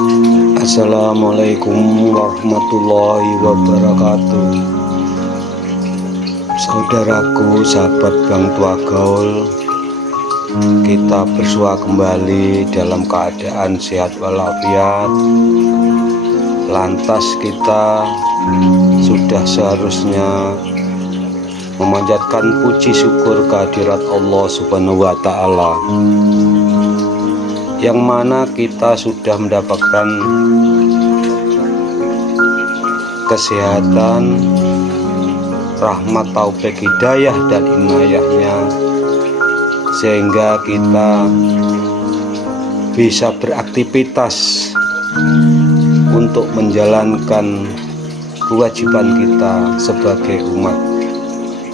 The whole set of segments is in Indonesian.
Assalamualaikum warahmatullahi wabarakatuh. Saudaraku, sahabat Bang Tua Gaul, kita bersua kembali dalam keadaan sehat walafiat. Lantas kita sudah seharusnya memanjatkan puji syukur kehadirat Allah Subhanahu wa Ta'ala, yang mana kita sudah mendapatkan kesehatan, rahmat, taufik, hidayah dan inayahnya, sehingga kita bisa beraktivitas untuk menjalankan kewajiban kita sebagai umat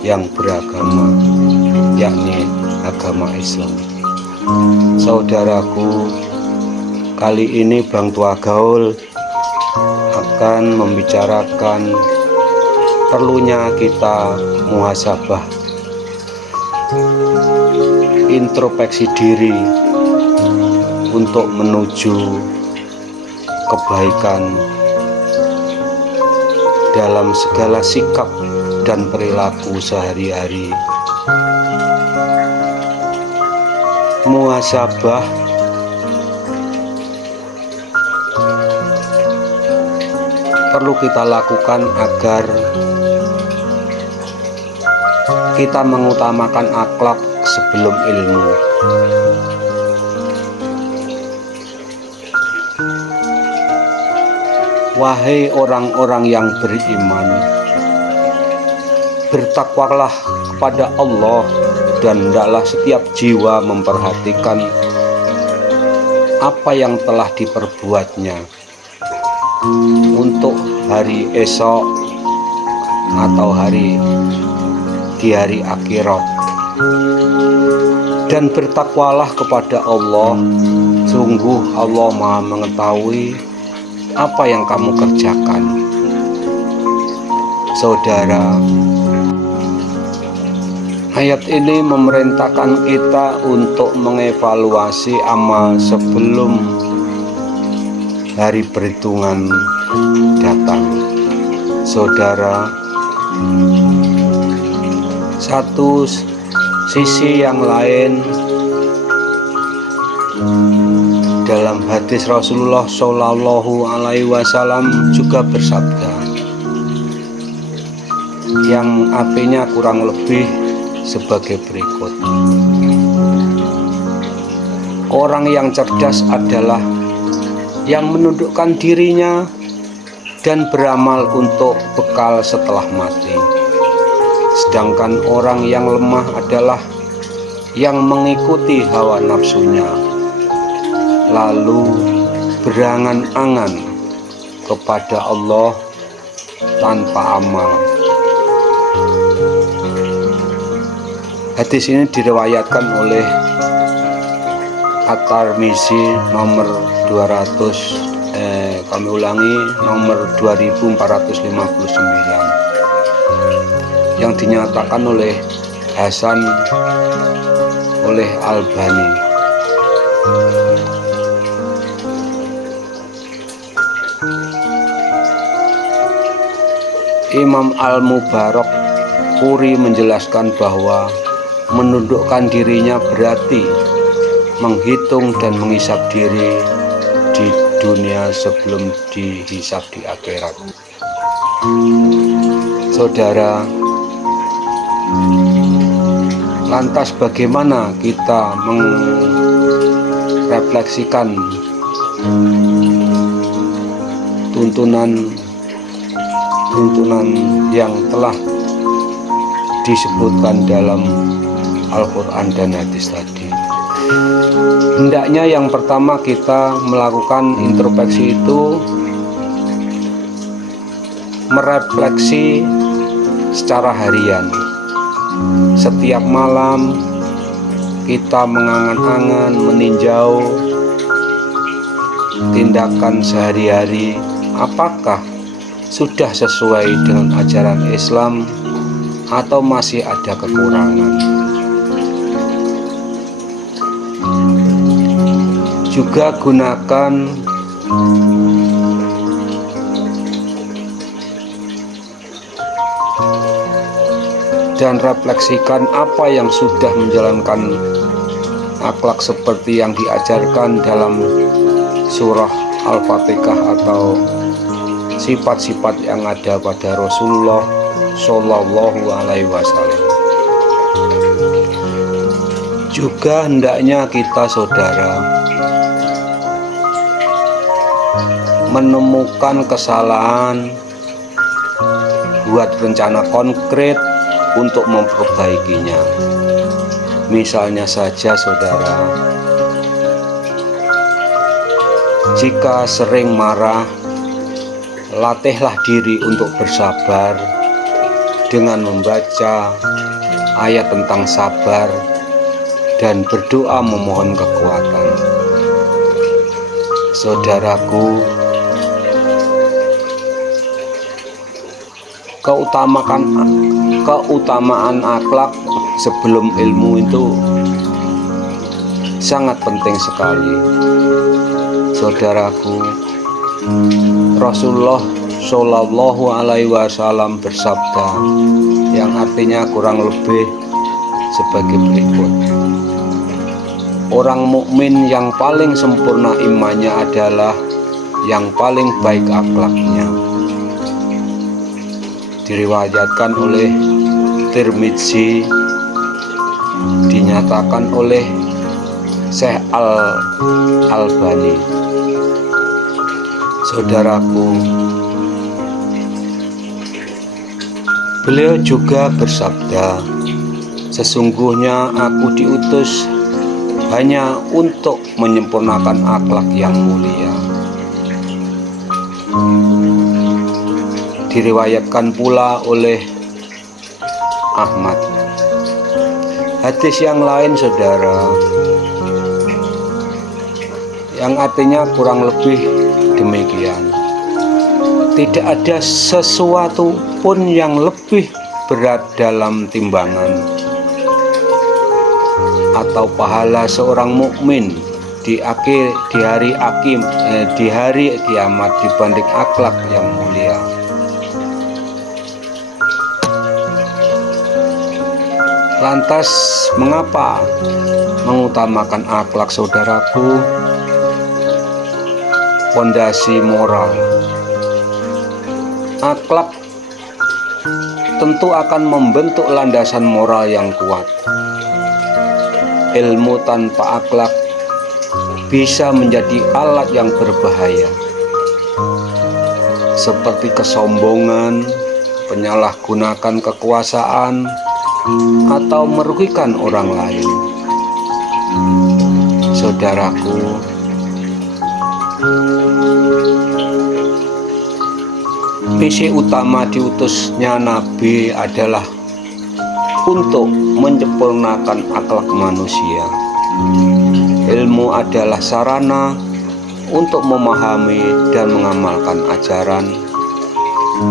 yang beragama, yakni agama Islam. Saudaraku, kali ini Bang Tua Gaul akan membicarakan perlunya kita muhasabah, introspeksi diri untuk menuju kebaikan dalam segala sikap dan perilaku sehari-hari. Muhasabah perlu kita lakukan agar kita mengutamakan akhlak sebelum ilmu. Wahai orang-orang yang beriman, bertakwalah kepada Allah dan hendaklah setiap jiwa memperhatikan apa yang telah diperbuatnya untuk hari esok atau di hari akhirat. Dan bertakwalah kepada Allah, sungguh Allah Maha mengetahui apa yang kamu kerjakan. Saudara, ayat ini memerintahkan kita untuk mengevaluasi amal sebelum hari perhitungan datang. Saudara, satu sisi yang lain, dalam hadis Rasulullah Shallallahu Alaihi Wasallam juga bersabda, yang artinya kurang lebih sebagai berikut: orang yang cerdas adalah yang menundukkan dirinya dan beramal untuk bekal setelah mati, sedangkan orang yang lemah adalah yang mengikuti hawa nafsunya lalu berangan-angan kepada Allah tanpa amal. Hadis ini diriwayatkan oleh At-Tirmizi nomor 2459, yang dinyatakan oleh Hasan oleh Albani. Imam Al-Mubarak Furi menjelaskan bahwa menundukkan dirinya berarti menghitung dan menghisap diri di dunia sebelum dihisap di akhirat. Saudara, lantas bagaimana kita merefleksikan tuntunan yang telah disebutkan dalam Al-Quran dan hadis tadi? Hendaknya yang pertama kita melakukan introspeksi itu merefleksi secara harian. Setiap malam kita mengangan-angan, meninjau tindakan sehari-hari, apakah sudah sesuai dengan ajaran Islam atau masih ada kekurangan. Juga gunakan dan refleksikan apa yang sudah menjalankan akhlak seperti yang diajarkan dalam surah Al-Fatihah atau sifat-sifat yang ada pada Rasulullah Shallallahu Alaihi Wasallam. Juga hendaknya kita saudara menemukan kesalahan, buat rencana konkret untuk memperbaikinya. Misalnya saja saudara, jika sering marah, latihlah diri untuk bersabar dengan membaca ayat tentang sabar dan berdoa memohon kekuatan. Saudaraku, keutamaan akhlak sebelum ilmu itu sangat penting sekali. Saudaraku, Rasulullah Shallallahu Alaihi Wasallam bersabda yang artinya kurang lebih sebagai berikut: orang mukmin yang paling sempurna imannya adalah yang paling baik akhlaknya. Diriwayatkan oleh Tirmidzi, dinyatakan oleh Syekh Al-Albani. Saudaraku, beliau juga bersabda, sesungguhnya aku diutus hanya untuk menyempurnakan akhlak yang mulia. Diriwayatkan pula oleh Ahmad. Hadis yang lain saudara, yang artinya kurang lebih demikian: tidak ada sesuatu pun yang lebih berat dalam timbangan atau pahala seorang mukmin di hari kiamat dibanding akhlak yang mulia. Lantas mengapa mengutamakan akhlak saudaraku? Fondasi moral. Akhlak tentu akan membentuk landasan moral yang kuat. Ilmu tanpa akhlak bisa menjadi alat yang berbahaya, seperti kesombongan, penyalahgunakan kekuasaan, atau merugikan orang lain. Saudaraku, misi utama diutusnya Nabi adalah untuk menyempurnakan akhlak manusia. Ilmu adalah sarana untuk memahami dan mengamalkan ajaran,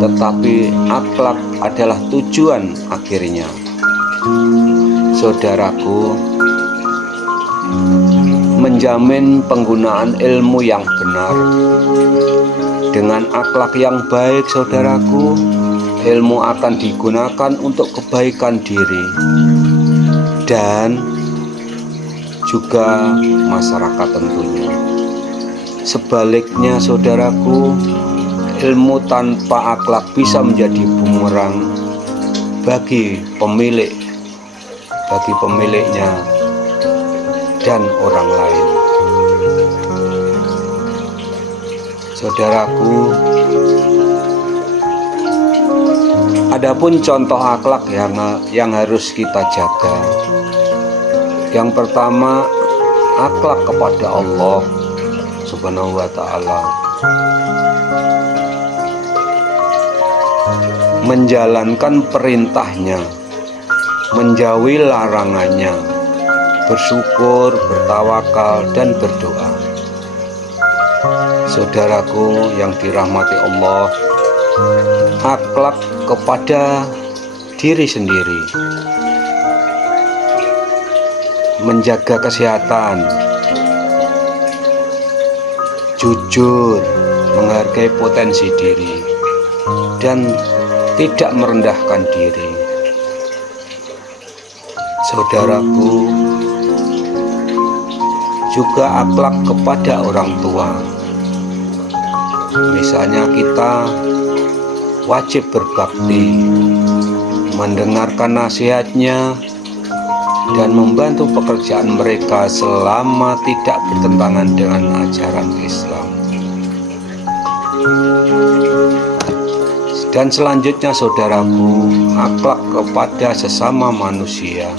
tetapi akhlak adalah tujuan akhirnya. Saudaraku, menjamin penggunaan ilmu yang benar dengan akhlak yang baik, saudaraku, ilmu akan digunakan untuk kebaikan diri dan juga masyarakat tentunya. Sebaliknya saudaraku, ilmu tanpa akhlak bisa menjadi bumerang bagi pemiliknya dan orang lain. Saudaraku, adapun contoh akhlak yang harus kita jaga. Yang pertama, akhlak kepada Allah Subhanahu wa Ta'ala. Menjalankan perintahnya, menjauhi larangannya, bersyukur, bertawakal, dan berdoa. Saudaraku yang dirahmati Allah, akhlak kepada diri sendiri, menjaga kesehatan, jujur, menghargai potensi diri, dan tidak merendahkan diri. Saudaraku, juga akhlak kepada orang tua. Misalnya kita wajib berbakti, mendengarkan nasihatnya, dan membantu pekerjaan mereka selama tidak bertentangan dengan ajaran Islam. Dan selanjutnya saudaraku, akhlak kepada sesama manusia.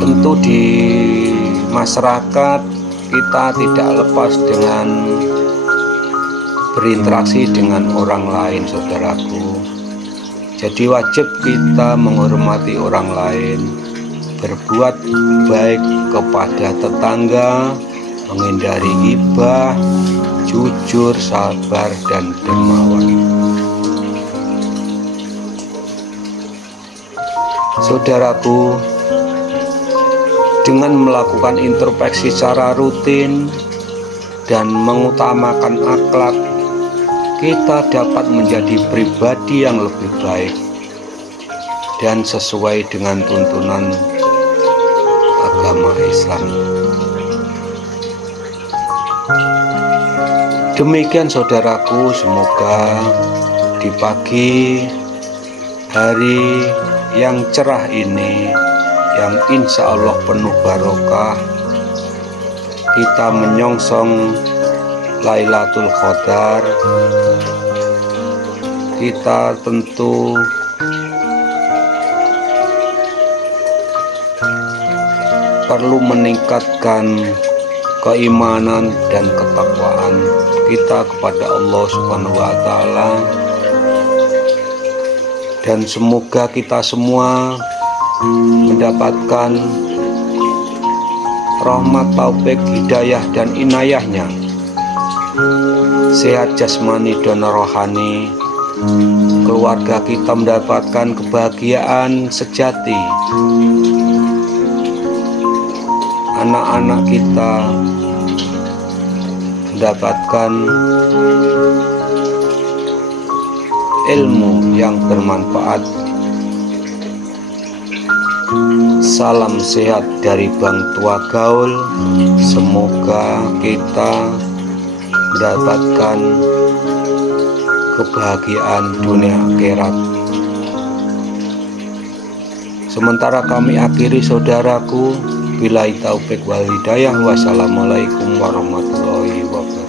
Tentu di masyarakat kita tidak lepas dengan berinteraksi dengan orang lain, saudaraku. Jadi wajib kita menghormati orang lain, berbuat baik kepada tetangga, menghindari ghibah, jujur, sabar, dan dermawan. Saudaraku, dengan melakukan introspeksi secara rutin dan mengutamakan akhlak, kita dapat menjadi pribadi yang lebih baik dan sesuai dengan tuntunan agama Islam. Demikian saudaraku, semoga di pagi hari yang cerah ini, yang insya Allah penuh barokah, kita menyongsong Lailatul Qadar. Kita tentu perlu meningkatkan keimanan dan ketakwaan kita kepada Allah Subhanahu wa Ta'ala, dan semoga kita semua mendapatkan rahmat, taufik, hidayah, dan inayahnya, sehat jasmani dan rohani, keluarga kita mendapatkan kebahagiaan sejati, anak-anak kita mendapatkan ilmu yang bermanfaat. Salam sehat dari Bang Tua Gaul. Semoga kita mendapatkan kebahagiaan dunia akhirat. Sementara kami akhiri saudaraku, billahi taufik wal hidayah. Wassalamualaikum warahmatullahi wabarakatuh.